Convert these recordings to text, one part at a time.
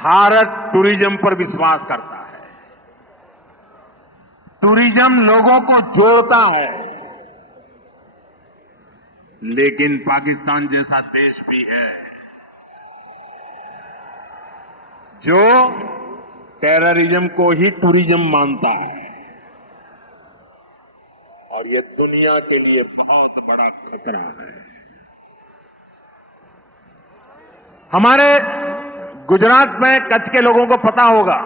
Bharat tourism पर विश्वास करता है। टूरिज्म लोगों को जोड़ता है, लेकिन पाकिस्तान जैसा देश भी है जो टेररिज्म को ही टूरिज्म मानता है, और ये दुनिया के लिए बहुत बड़ा खतरा है। हमारे गुजरात में कच्छ के लोगों को पता होगा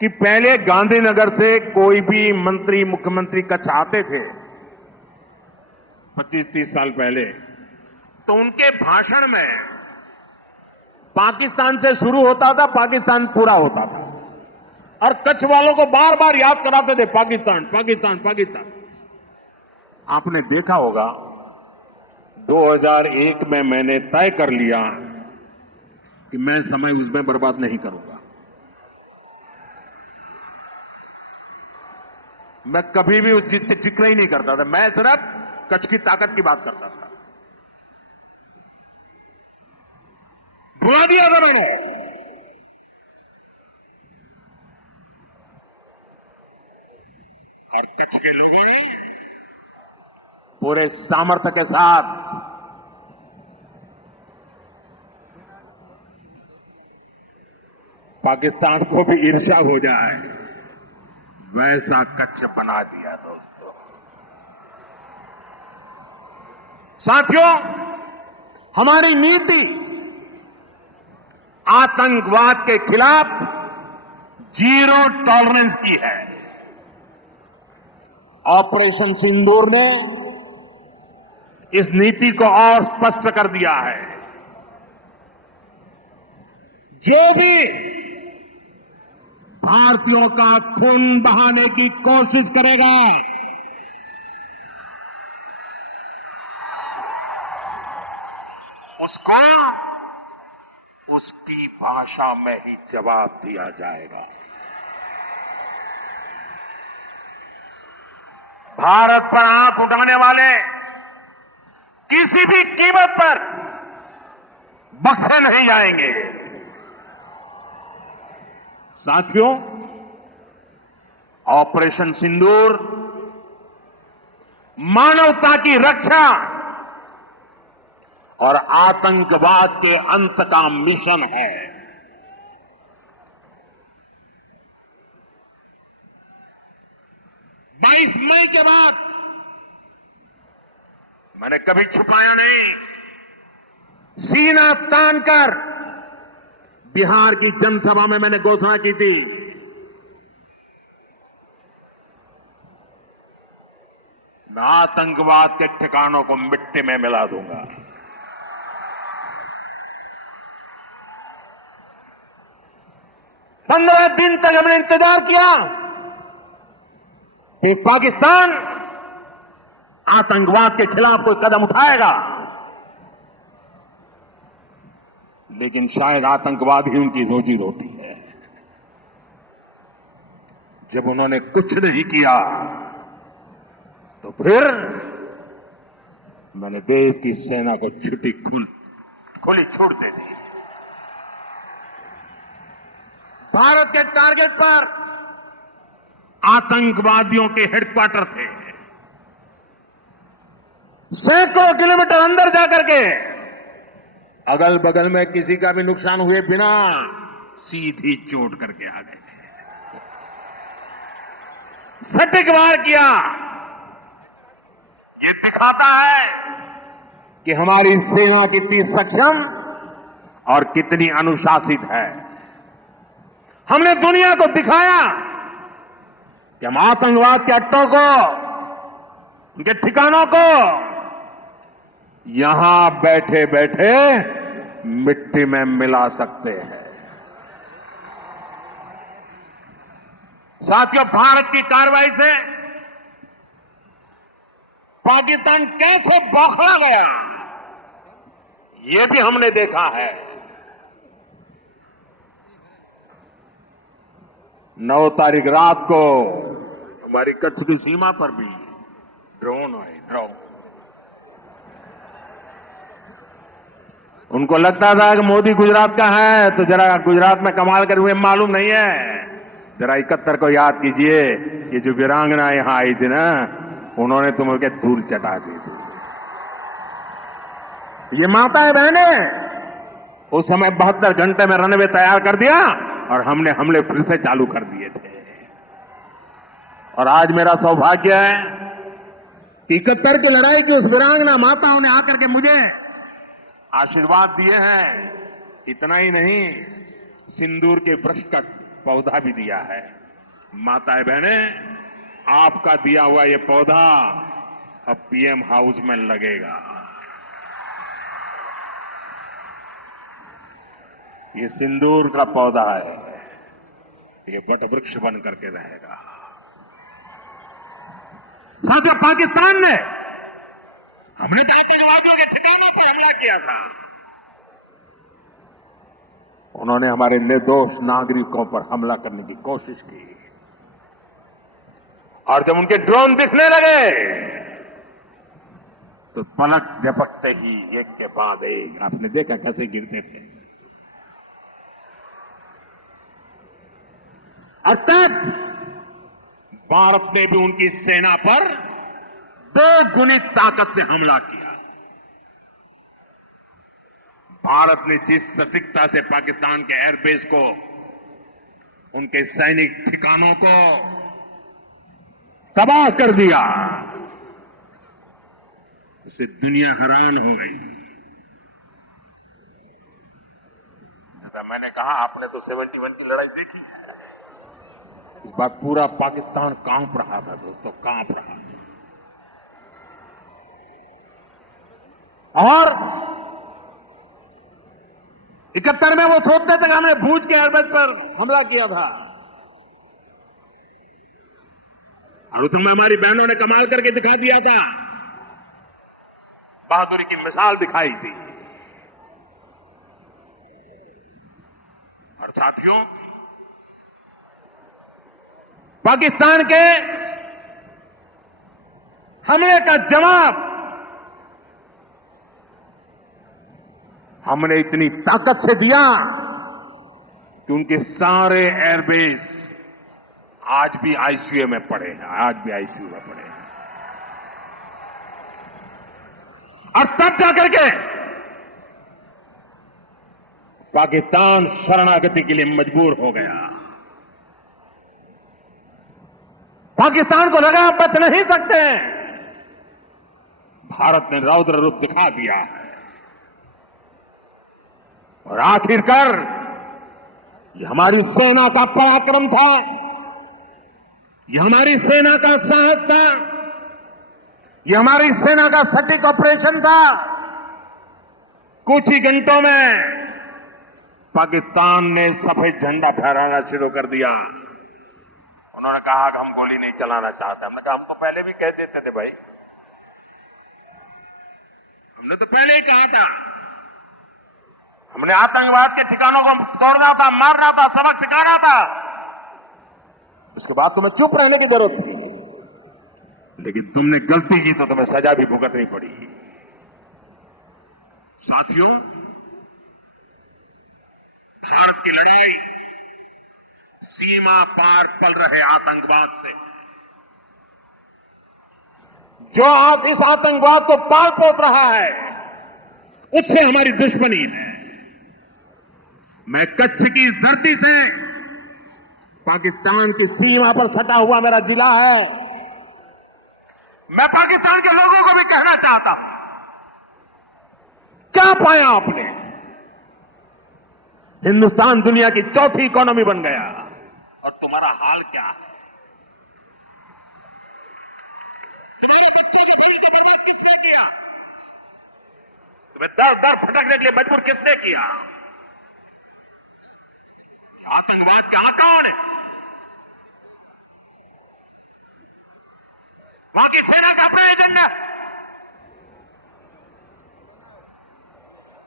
कि पहले गांधीनगर से कोई भी मंत्री मुख्यमंत्री कच्छ आते थे 25-30 साल पहले, तो उनके भाषण में पाकिस्तान से शुरू होता था, पाकिस्तान पूरा होता था, और कच्छ वालों को बार बार याद कराते थे पाकिस्तान पाकिस्तान पाकिस्तान। आपने देखा होगा 2001 में मैंने तय कर लिया कि मैं समय उसमें बर्बाद नहीं करूंगा। मैं कभी भी उस जीत की जिक्र ही नहीं करता था, मैं सिर्फ कच्छ की ताकत की बात करता था। बुला दिया था मैंने। और कच्छ के लोगों ने पूरे सामर्थ्य के साथ पाकिस्तान को भी ईर्ष्या हो जाए वैसा कच्छ बना दिया। दोस्तों, साथियों, हमारी नीति आतंकवाद के खिलाफ जीरो टॉलरेंस की है। ऑपरेशन सिंदूर ने इस नीति को और स्पष्ट कर दिया है। जो भी भारतीयों का खून बहाने की कोशिश करेगा, उसको उसकी भाषा में ही जवाब दिया जाएगा। भारत पर आंख उठाने वाले किसी भी कीमत पर बख्शे नहीं जाएंगे। साथियों, ऑपरेशन सिंदूर मानवता की रक्षा और आतंकवाद के अंत का मिशन है। 22 मई के बाद मैंने कभी छुपाया नहीं, सीना तानकर बिहार की जनसभा में मैंने घोषणा की थी, मैं आतंकवाद के ठिकानों को मिट्टी में मिला दूंगा। 15 दिन तक हमने इंतजार किया कि पाकिस्तान आतंकवाद के खिलाफ कोई कदम उठाएगा, लेकिन शायद आतंकवाद ही उनकी रोजी रोटी है। जब उन्होंने कुछ नहीं किया तो फिर मैंने देश की सेना को छुट्टी खुली छूट दे दी। भारत के टारगेट पर आतंकवादियों के हेडक्वार्टर थे। सैकड़ों किलोमीटर अंदर जाकर के अगल बगल में किसी का भी नुकसान हुए बिना सीधी चोट करके आ गए। सटीक वार किया। ये दिखाता है कि हमारी सेना कितनी सक्षम और कितनी अनुशासित है। हमने दुनिया को दिखाया कि हम आतंकवाद के अड्डों को, उनके ठिकानों को यहां बैठे बैठे मिट्टी में मिला सकते हैं। साथियों, भारत की कार्रवाई से पाकिस्तान कैसे बौखला गया, यह भी हमने देखा है। 9 तारीख रात को हमारी कच्छ की सीमा पर भी ड्रोन आए। उनको लगता था कि मोदी गुजरात का है तो जरा गुजरात में कमाल कर हुए मालूम नहीं है। जरा 71 को याद कीजिए कि जो वीरांगना यहां आई थी ना, उन्होंने तुम्हें धूल चटा दी थी। ये माताएं बहने उस समय 72 घंटे में रनवे तैयार कर दिया और हमने हमले फिर से चालू कर दिए थे। और आज मेरा सौभाग्य है कि 71 की लड़ाई की उस वीरांगना माताओं ने आकर के मुझे आशीर्वाद दिए हैं। इतना ही नहीं, सिंदूर के वृक्ष का पौधा भी दिया है। माताएं बहने, आपका दिया हुआ ये पौधा अब पीएम हाउस में लगेगा। ये सिंदूर का पौधा है, ये वट वृक्ष बन करके रहेगा। साथियों, पाकिस्तान ने हमने तो आतंकवादियों के ठिकानों पर हमला किया था। उन्होंने हमारे निर्दोष नागरिकों पर हमला करने की कोशिश की और जब उनके ड्रोन दिखने लगे तो पलक झपकते ही एक के बाद एक आपने देखा कैसे गिरते थे। और तब भारत ने भी उनकी सेना पर 2 गुनी ताकत से हमला किया। भारत ने जिस सटीकता से पाकिस्तान के एयरबेस को, उनके सैनिक ठिकानों को तबाह कर दिया, उससे दुनिया हैरान हो गई। जैसा मैंने कहा, आपने तो 71 की लड़ाई देखी है। इस बार पूरा पाकिस्तान कांप रहा था दोस्तों, कांप रहा था। और 71 में वो सोचते थे कि हमने भूज के एयरबेस पर हमला किया था, और उसमें हमारी बहनों ने कमाल करके दिखा दिया था, बहादुरी की मिसाल दिखाई थी। और साथियों, पाकिस्तान के हमले का जवाब हमने इतनी ताकत से दिया कि उनके सारे एयरबेस आज भी आईसीयू में पड़े हैं, आज भी आईसीयू में पड़े हैं। और तब जाकर के पाकिस्तान शरणागति के लिए मजबूर हो गया। पाकिस्तान को लगा आप बच नहीं सकते। भारत ने रौद्र रूप दिखा दिया है और आखिरकार ये हमारी सेना का पराक्रम था, ये हमारी सेना का साहस था, ये हमारी सेना का सटीक ऑपरेशन था। कुछ ही घंटों में पाकिस्तान ने सफेद झंडा फहराना शुरू कर दिया। उन्होंने कहा कि हम गोली नहीं चलाना चाहते। हमने कहा हम तो पहले भी कह देते थे भाई, हमने तो पहले ही कहा था। हमने आतंकवाद के ठिकानों को तोड़ना था, मारना था, सबक सिखाना था। उसके बाद तुम्हें चुप रहने की जरूरत थी, लेकिन तुमने गलती की तो तुम्हें सजा भी भुगतनी पड़ी। साथियों, भारत की लड़ाई सीमा पार पल रहे आतंकवाद से, जो आज इस आतंकवाद को पाल पोस रहा है, उससे हमारी दुश्मनी है। मैं कच्छ की इस धरती से, पाकिस्तान की सीमा पर सटा हुआ मेरा जिला है, मैं पाकिस्तान के लोगों को भी कहना चाहता हूं, क्या पाया आपने? हिंदुस्तान दुनिया की चौथी इकोनॉमी बन गया और तुम्हारा हाल क्या है? तुम्हें दर भटकने के लिए मजबूर किसने किया? आतंकवाद के आकाओं ने, वहां की सेना का अपना एजेंडा,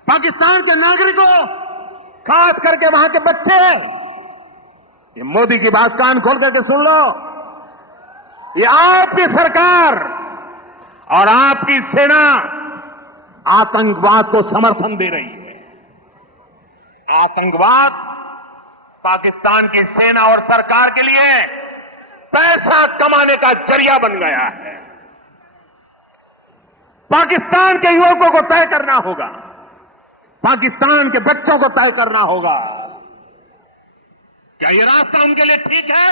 पाकिस्तान के नागरिकों, खास करके वहां के बच्चे, ये मोदी की बात कान खोल करके सुन लो। ये आपकी सरकार और आपकी सेना आतंकवाद को समर्थन दे रही है। आतंकवाद पाकिस्तान की सेना और सरकार के लिए पैसा कमाने का जरिया बन गया है। पाकिस्तान के युवकों को तय करना होगा, पाकिस्तान के बच्चों को तय करना होगा, क्या यह रास्ता उनके लिए ठीक है?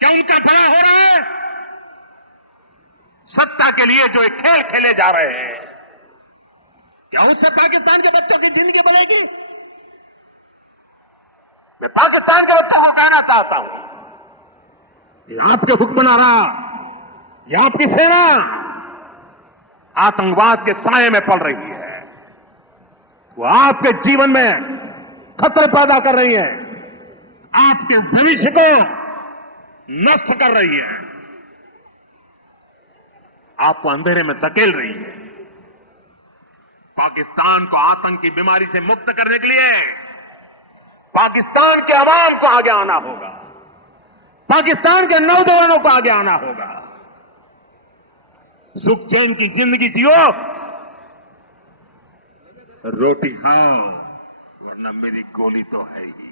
क्या उनका भला हो रहा है? सत्ता के लिए जो एक खेल खेले जा रहे हैं, क्या उससे पाकिस्तान के बच्चों की जिंदगी बनेगी? मैं पाकिस्तान के बच्चों को कहना चाहता हूं, ये आपके हुक्मनारा, ये आपकी सेना आतंकवाद के साए में पड़ रही है। वो आपके जीवन में खतरे पैदा कर रही है, आपके भविष्य को नष्ट कर रही है, आपको अंधेरे में धकेल रही है। पाकिस्तान को आतंक की बीमारी से मुक्त करने के लिए पाकिस्तान के अवाम को आगे आना होगा, पाकिस्तान के नौजवानों को आगे आना होगा। सुख चैन की जिंदगी जियो, रोटी खाओ, वरना मेरी गोली तो है ही।